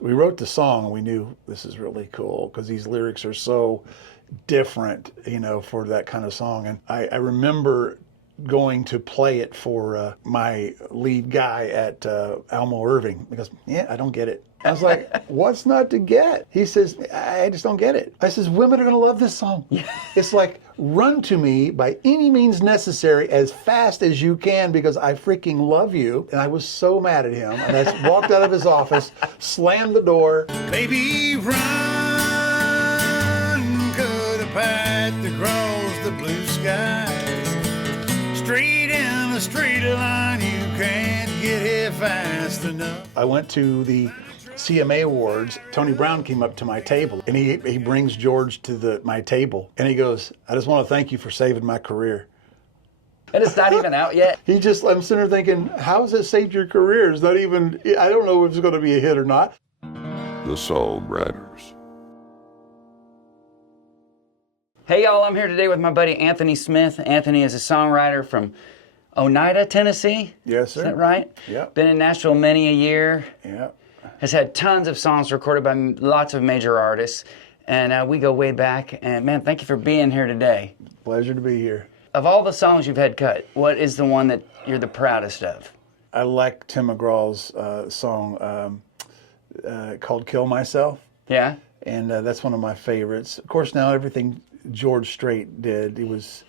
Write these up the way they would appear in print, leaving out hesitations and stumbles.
We wrote the song and we knew this is really cool because these lyrics are so different, for that kind of song. And I remember going to play it for my lead guy at Almo Irving. He goes, yeah, I don't get it. I was like, what's not to get? He says, I just don't get it. I says, women are going to love this song. It's like, run to me by any means necessary as fast as you can because I freaking love you. And I was so mad at him. And I walked out of his office, slammed the door. Baby, run, cut a path across the blue sky. Straight in a straight line, you can't get here fast enough. I went to the CMA Awards. Tony Brown came up to my table and he brings George to my table and he goes, I just want to thank you for saving my career. And it's not even out yet. I'm sitting there thinking, how has it saved your career? It's not even, I don't know if it's going to be a hit or not. The Songwriters. Hey y'all, I'm here today with my buddy Anthony Smith. Anthony is a songwriter from Oneida, Tennessee. Yes, sir. Is that right? Yeah. Been in Nashville many a year. Yeah. Has had tons of songs recorded by lots of major artists. And we go way back. And man, thank you for being here today. Pleasure to be here. Of all the songs you've had cut, what is the one that you're the proudest of? I like Tim McGraw's song called Kill Myself. Yeah? And that's one of my favorites. Of course, now everything George Strait did, it was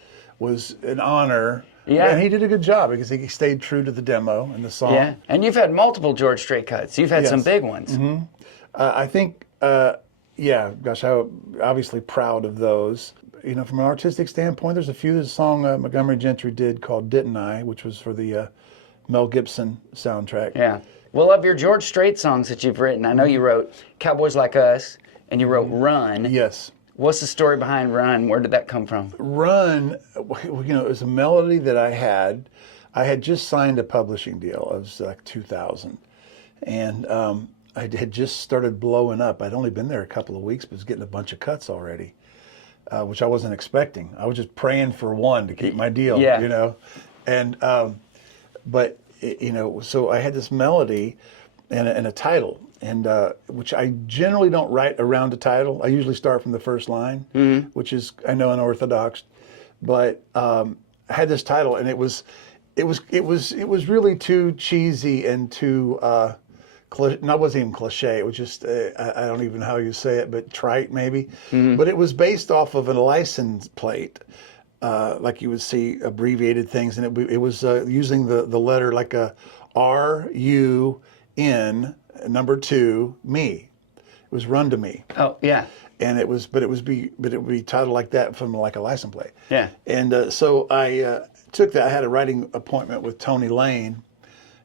an honor. Yeah. And he did a good job because he stayed true to the demo and the song. Yeah. And you've had multiple George Strait cuts. You've had some big ones. Mm-hmm. I think, gosh, I'm obviously proud of those. From an artistic standpoint, there's a few. There's a song Montgomery Gentry did called Didn't I, which was for the Mel Gibson soundtrack. Yeah. Well, of your George Strait songs that you've written, I know you wrote Cowboys Like Us and you wrote Run. Yes. What's the story behind Run? Where did that come from? Run, it was a melody that I had. I had just signed a publishing deal. It was like 2000. And I had just started blowing up. I'd only been there a couple of weeks, but was getting a bunch of cuts already, which I wasn't expecting. I was just praying for one to keep my deal, And, so I had this melody and a title. And which I generally don't write around a title. I usually start from the first line, which is, I know, unorthodox. But I had this title, and it was really too cheesy and too not wasn't even cliche. It was just I don't even know how you say it, but trite maybe. But it was based off of a license plate, like you would see abbreviated things, and it was using the letter like a RUN. Number 2, me. It was Run to Me. Oh, yeah. And it would be titled like that from like a license plate. Yeah. And so I took that. I had a writing appointment with Tony Lane,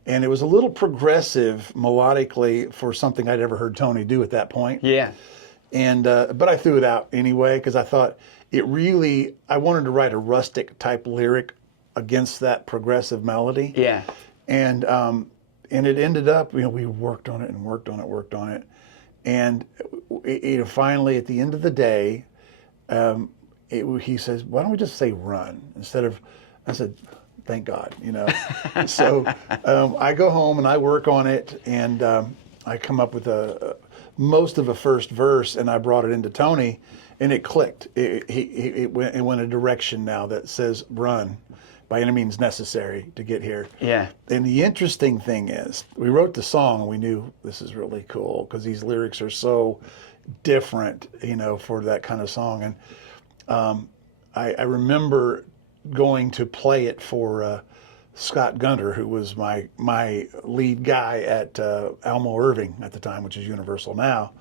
and it was a little progressive melodically for something I'd ever heard Tony do at that point. Yeah. And but I threw it out anyway because I thought I wanted to write a rustic type lyric against that progressive melody. Yeah. And it ended up, we worked on it and worked on it. And finally, at the end of the day, he says, why don't we just say Run? I said, thank God, So I go home and I work on it, and I come up with most of a first verse, and I brought it into Tony, and it clicked. It went a direction now that says Run by any means necessary to get here. Yeah. And the interesting thing is, we wrote the song and we knew this is really cool because these lyrics are so different, for that kind of song. And I remember going to play it for Scott Gunter, who was my lead guy at Almo Irving at the time, which is Universal now.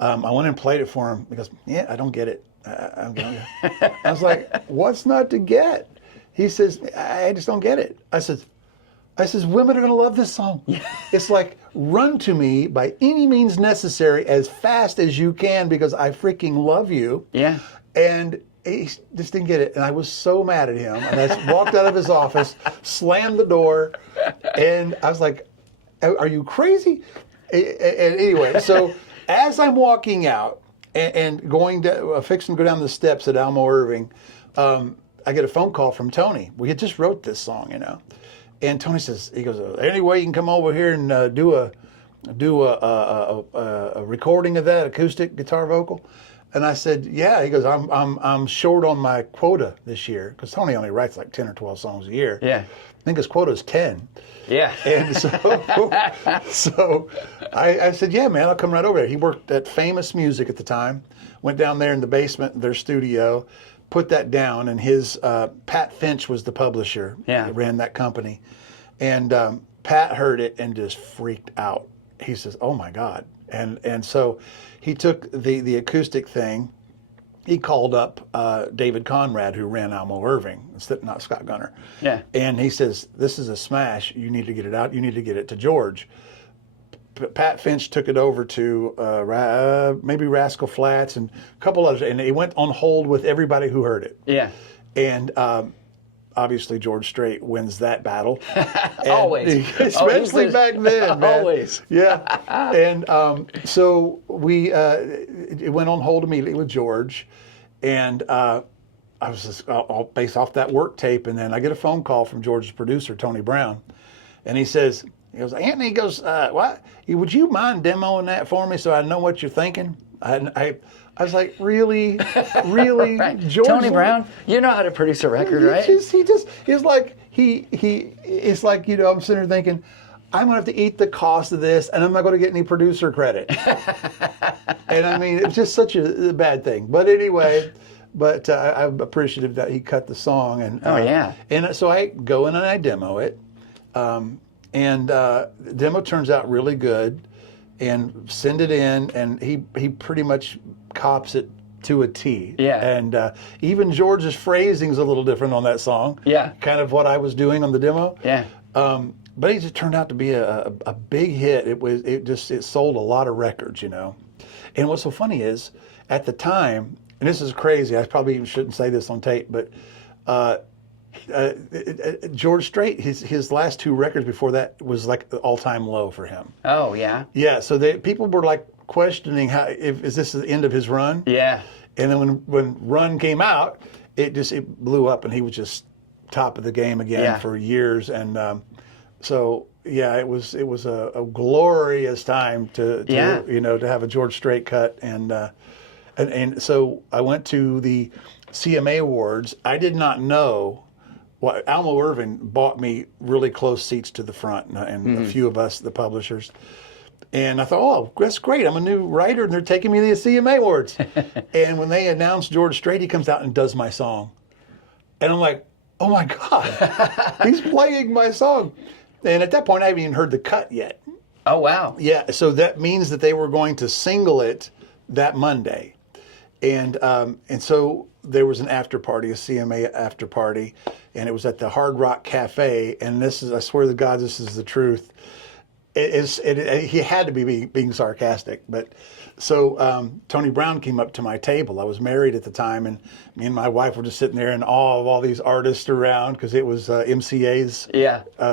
I went and played it for him because, I don't get it. I was like, what's not to get? He says, I just don't get it. I says, women are going to love this song. It's like, run to me by any means necessary as fast as you can because I freaking love you. Yeah. And he just didn't get it. And I was so mad at him. And I walked out of his office, slammed the door, and I was like, are you crazy? And anyway, so as I'm walking out and going to, fixing to go down the steps at Almo Irving, I get a phone call from Tony. We had just wrote this song, And Tony says, he goes, any way you can come over here and do do a recording of that acoustic guitar vocal? And I said, yeah. He goes, I'm short on my quota this year, because Tony only writes like 10 or 12 songs a year. Yeah. I think his quota is 10. Yeah. And so I said, yeah, man, I'll come right over there. He worked at Famous Music at the time, went down there in the basement of their studio, put that down, and his Pat Finch was the publisher. Yeah. That ran that company. And Pat heard it and just freaked out. He says, oh my God. And so he took the acoustic thing. He called up David Conrad, who ran Almo Irving, not Scott Gunner. Yeah. And he says, this is a smash. You need to get it out. You need to get it to George. Pat Finch took it over to maybe Rascal Flatts and a couple others, and it went on hold with everybody who heard it. Yeah. And obviously George Strait wins that battle. Always. Especially back then, man. Always. Yeah. And so it went on hold immediately with George. And I was just all based off that work tape. And then I get a phone call from George's producer, Tony Brown. And he goes, Anthony, what? Would you mind demoing that for me so I know what you're thinking? I was like, really? Really? Right. George Tony Brown, you know how to produce a record, right? It's like, I'm sitting there thinking, I'm going to have to eat the cost of this, and I'm not going to get any producer credit. And I mean, it's just such a bad thing. But anyway, I'm appreciative that he cut the song. And and so I go in and I demo it. The demo turns out really good, and send it in, and he pretty much cops it to a T. Yeah. And even George's phrasing is a little different on that song. Yeah. Kind of what I was doing on the demo. Yeah. But it just turned out to be a big hit. It sold a lot of records, And what's so funny is, at the time, and this is crazy, I probably even shouldn't say this on tape, but George Strait, his last two records before that was like the all-time low for him. Oh, yeah? Yeah, so people were like questioning is this the end of his run? Yeah. And then when Run came out, it blew up, and he was just top of the game again for years. And so yeah, it was a glorious time to have a George Strait cut. And so I went to the CMA Awards. I did not know. Well, Almo Irving bought me really close seats to the front, and a few of us, the publishers. And I thought, oh, that's great. I'm a new writer, and they're taking me to the CMA Awards. And when they announced George Strait, he comes out and does my song. And I'm like, oh, my God, he's playing my song. And at that point, I haven't even heard the cut yet. Oh, wow. Yeah, so that means that they were going to single it that Monday. And so there was an after party, a CMA after party, and it was at the Hard Rock Cafe. And this is, I swear to God, this is the truth. He had to be being sarcastic. But so Tony Brown came up to my table. I was married at the time, and me and my wife were just sitting there in awe of all these artists around, because it was MCA's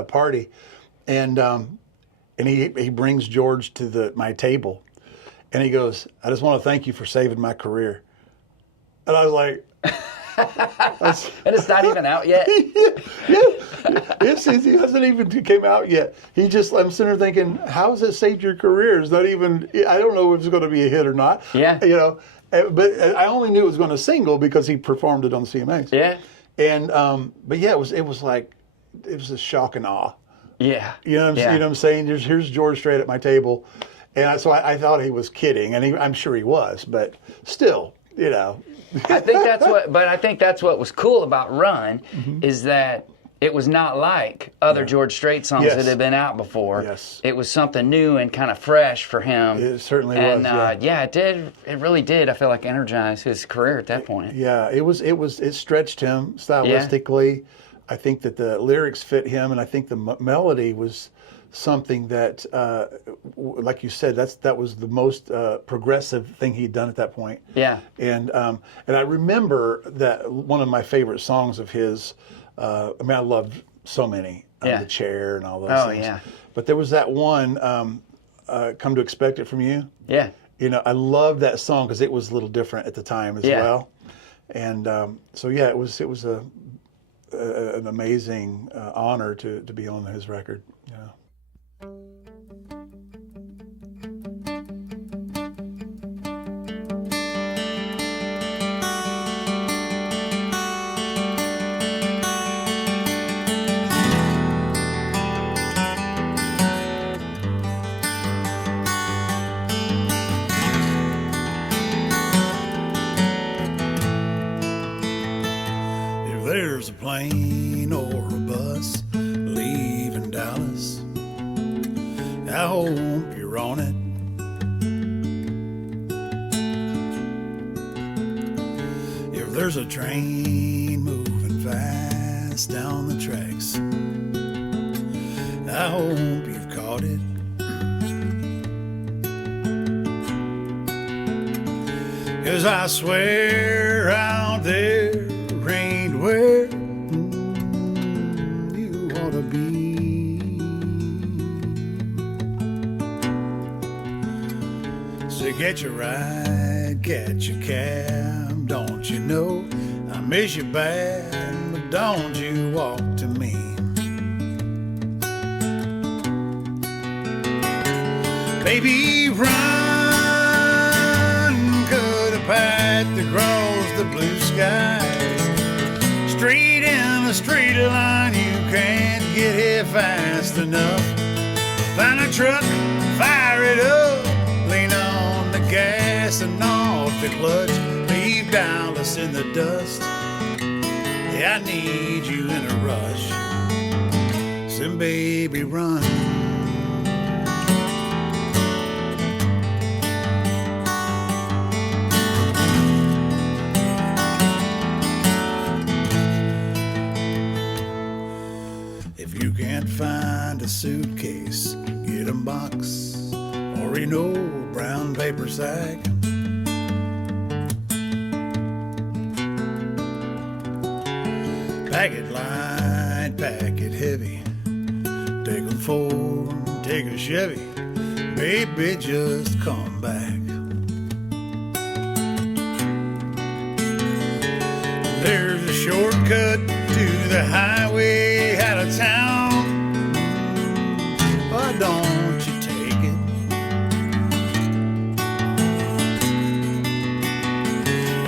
party. And he brings George to my table. And he goes, I just want to thank you for saving my career. And I was like... And it's not even out yet? He hasn't even came out yet. I'm sitting there thinking, how has it saved your career? It's not even... I don't know if it's going to be a hit or not. Yeah. But I only knew it was going to single because he performed it on the CMAs. Yeah. And, but yeah, it was a shock and awe. Yeah. You know what I'm saying? Here's George Strait at my table. And so I thought he was kidding, and I'm sure he was, but still, I think that's what was cool about Run, is that it was not like other George Strait songs that had been out before. Yes. It was something new and kind of fresh for him. It certainly was. And it did. It really did. I feel like energize his career at that point. Yeah, it stretched him stylistically. Yeah. I think that the lyrics fit him, and I think the melody was something that, like you said, that was the most progressive thing he'd done at that point. Yeah. And I remember that one of my favorite songs of his. I loved so many. The Chair and all those things. Yeah. But there was that one, Come to Expect It From You. Yeah. I loved that song because it was a little different at the time as well. And it was an amazing honor to be on his record. Yeah. plane or a bus leaving Dallas. I hope you're on it. If there's a train moving fast down the tracks, I hope you've caught it. 'Cause I swear out there ain't where you ought to be. So get your ride, get your cab, don't you know I miss you bad, but don't you walk to me. Baby, run, cut a path across the blue sky. Straight in a straight line, you can't get here fast enough. Find a truck, fire it up, lean on the gas and off the clutch. Leave Dallas in the dust. Yeah, I need you in a rush. So baby, run. If you can't find a suitcase, get a box or an old brown paper sack. Pack it light, pack it heavy. Take a Ford, take a Chevy. Baby, just come back. There's a shortcut to the highway out of town. Why don't you take it?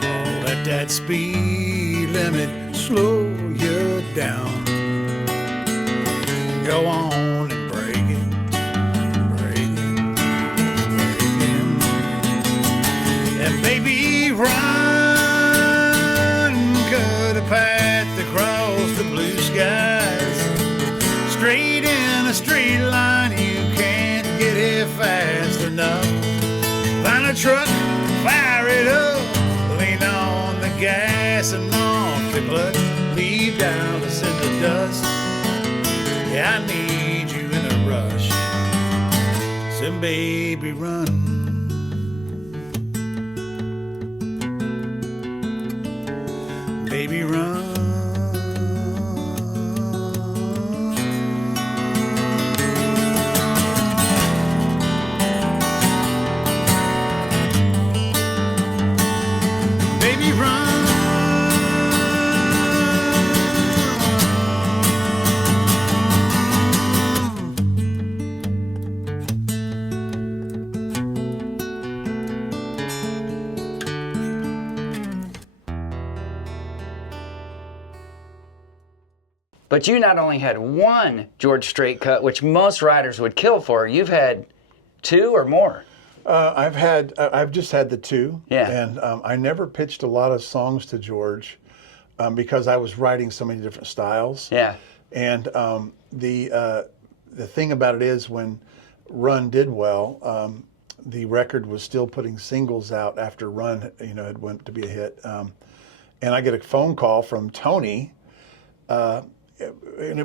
Oh, let that speed limit slow you down. Go on and break it, break it, break it. And baby, run, cut a path across the blue skies. Straight in a straight line, you can't get here fast enough. Find a truck, fire it up, lean on the gas and off the clutch. Leave Dallas in the dust. Yeah, I need you in a rush. So baby, run. Baby, run. Baby, run. But you not only had one George Strait cut, which most writers would kill for, you've had two or more. I've just had the two. Yeah. And I never pitched a lot of songs to George because I was writing so many different styles. Yeah. And the thing about it is when Run did well, the record was still putting singles out after Run, had went to be a hit. And I get a phone call from Tony.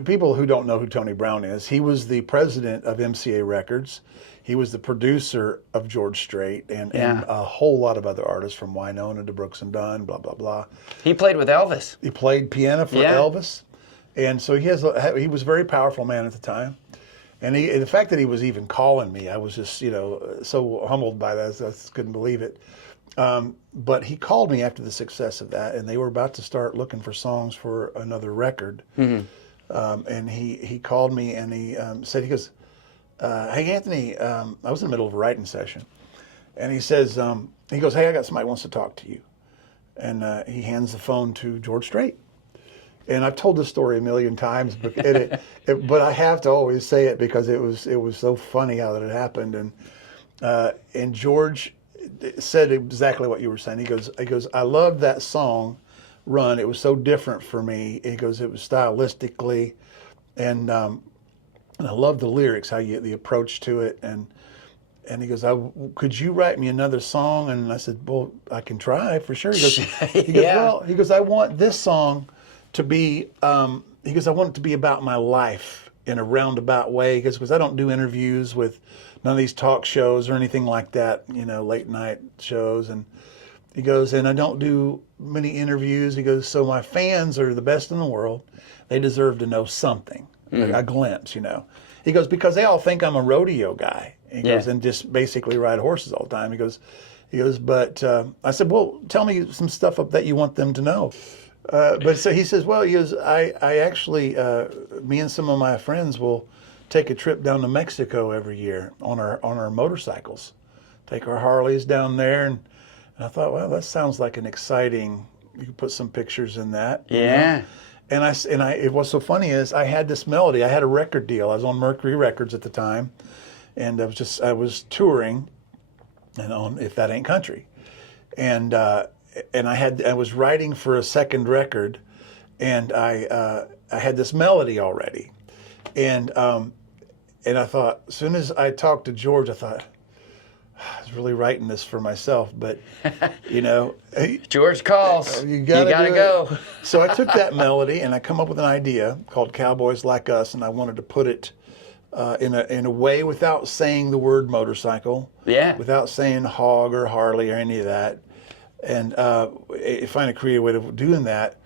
People who don't know who Tony Brown is, he was the president of MCA Records. He was the producer of George Strait and a whole lot of other artists from Winona to Brooks and Dunn, blah, blah, blah. He played with Elvis. He played piano for Elvis. And so he was a very powerful man at the time. And the fact that he was even calling me, I was just, so humbled by that. I just couldn't believe it. But he called me after the success of that, and they were about to start looking for songs for another record. Mm-hmm. And he called me and he said, he goes, hey, Anthony, I was in the middle of a writing session. And he says, he goes, hey, I got somebody who wants to talk to you. And he hands the phone to George Strait. And I've told this story a million times, but but I have to always say it because it was so funny how that it happened. And George said exactly what you were saying. He goes, I loved that song, run. It was so different for me. He goes, it was stylistically, and I love the lyrics, how the approach to it, and he goes, could you write me another song? And I said, well, I can try for sure. He goes, he goes, I want this song to be, he goes, I want it to be about my life in a roundabout way. He goes, because I don't do interviews with none of these talk shows or anything like that, late night shows. And he goes, and I don't do many interviews. He goes, so my fans are the best in the world. They deserve to know something, a glimpse, He goes, because they all think I'm a rodeo guy. He goes, and just basically ride horses all the time. He goes, but I said, well, tell me some stuff that you want them to know. But so he says, well, I actually, me and some of my friends will take a trip down to Mexico every year on our motorcycles, take our Harleys down there. And I thought, well, that sounds like an exciting, you can put some pictures in that. Yeah. And it was so funny is I had this melody. I had a record deal. I was on Mercury Records at the time, and I was touring, and on If That Ain't Country, and I was writing for a second record, and I had this melody already, and I thought, as soon as I talked to George, I thought, I was really writing this for myself, but George calls. You gotta go. So I took that melody and I come up with an idea called Cowboys Like Us, and I wanted to put it in a way without saying the word motorcycle, without saying hog or Harley or any of that, and find a creative way of doing that.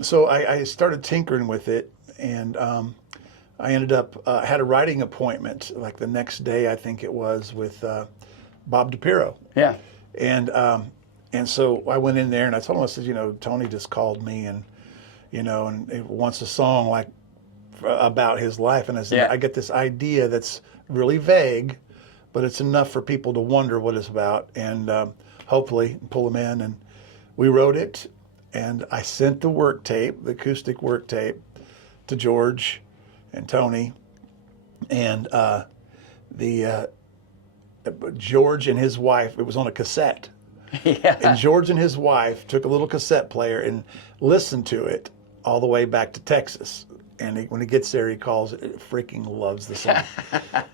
So I started tinkering with it, and I ended up had a writing appointment like the next day, I think it was, with Bob DiPiero. Yeah. And so I went in there and I told him, I said, Tony just called me and he wants a song like about his life. And I said, I get this idea that's really vague, but it's enough for people to wonder what it's about, and hopefully pull them in. And we wrote it, and I sent the work tape, the acoustic work tape, to George and Tony, and George and his wife, it was on a cassette. Yeah. And George and his wife took a little cassette player and listened to it all the way back to Texas. And when he gets there, he calls it, freaking loves the song.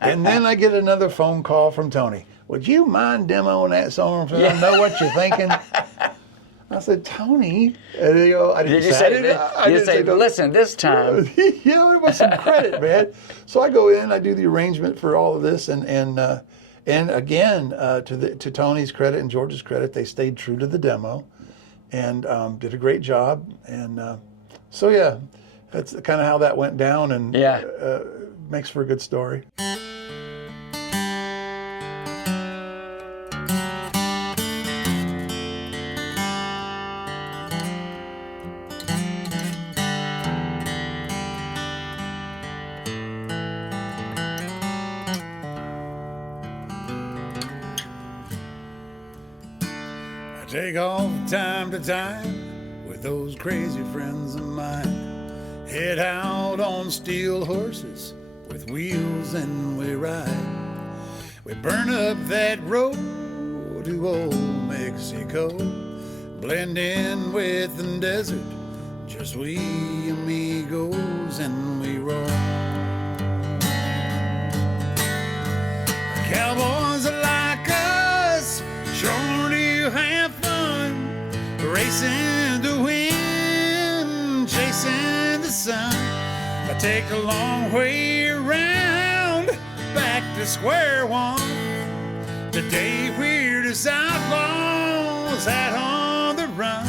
And then I get another phone call from Tony. Would you mind demoing that song so I know what you're thinking? I said, Tony, I didn't say, listen, this time. Yeah, it was some credit, man. So I go in, I do the arrangement for all of this, and again, to Tony's credit and George's credit, they stayed true to the demo, and did a great job. And so yeah, that's kind of how that went down, and makes for a good story. Take off time to time with those crazy friends of mine. Head out on steel horses with wheels and we ride. We burn up that road to old Mexico, blend in with the desert, just we amigos, and we roll. Cowboys like us, sure do have fun, racing the wind, chasing the sun. I take the long way around, back to square one. The day we're just outlaws out on the run.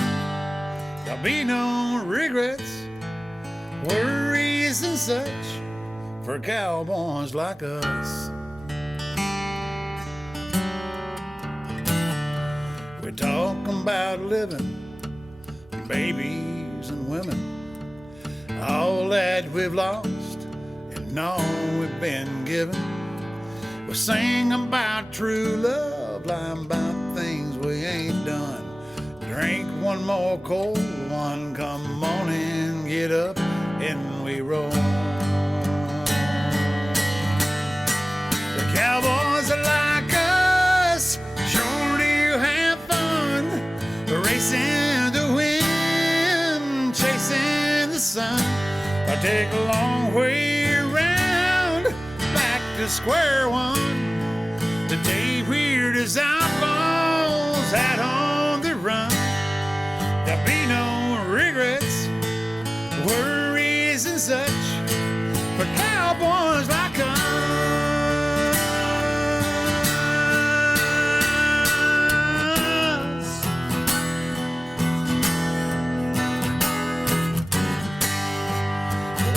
There'll be no regrets, worries and such for cowboys like us. We talk about living, babies and women, all that we've lost and all we've been given. We sing about true love, lie about things we ain't done. Drink one more cold one, come on and get up and we roll. The cowboys are like us, sure do have fun, racing the wind, take a long way around, back to square one. The day we're as outlaws out on the run. There'll be no regrets, worries and such for cowboys like us.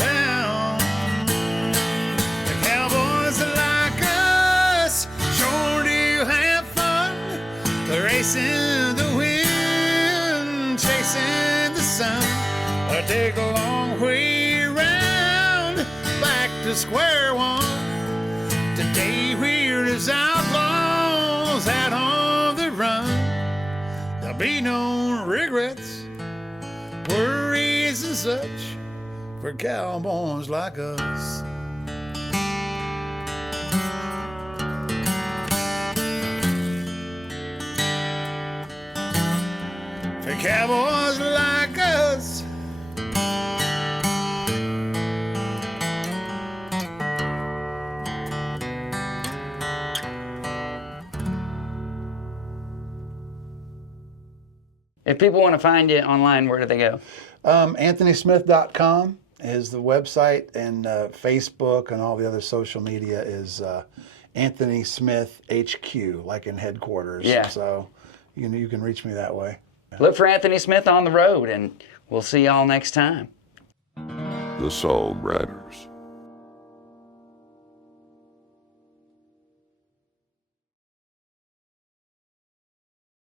Well, the cowboys like us sure do have fun. They're racing the wind, chasing the sun. I take a long way around, back to square one. Today we're as outlaws out on the run. There'll be no regrets, worries and such for cowboys like us. For cowboys like us. If people want to find you online, where do they go? AnthonySmith.com is the website, and Facebook and all the other social media is Anthony Smith HQ, like in headquarters. Yeah. So you can reach me that way. Look for Anthony Smith on the road, and we'll see y'all next time. The Songwriters.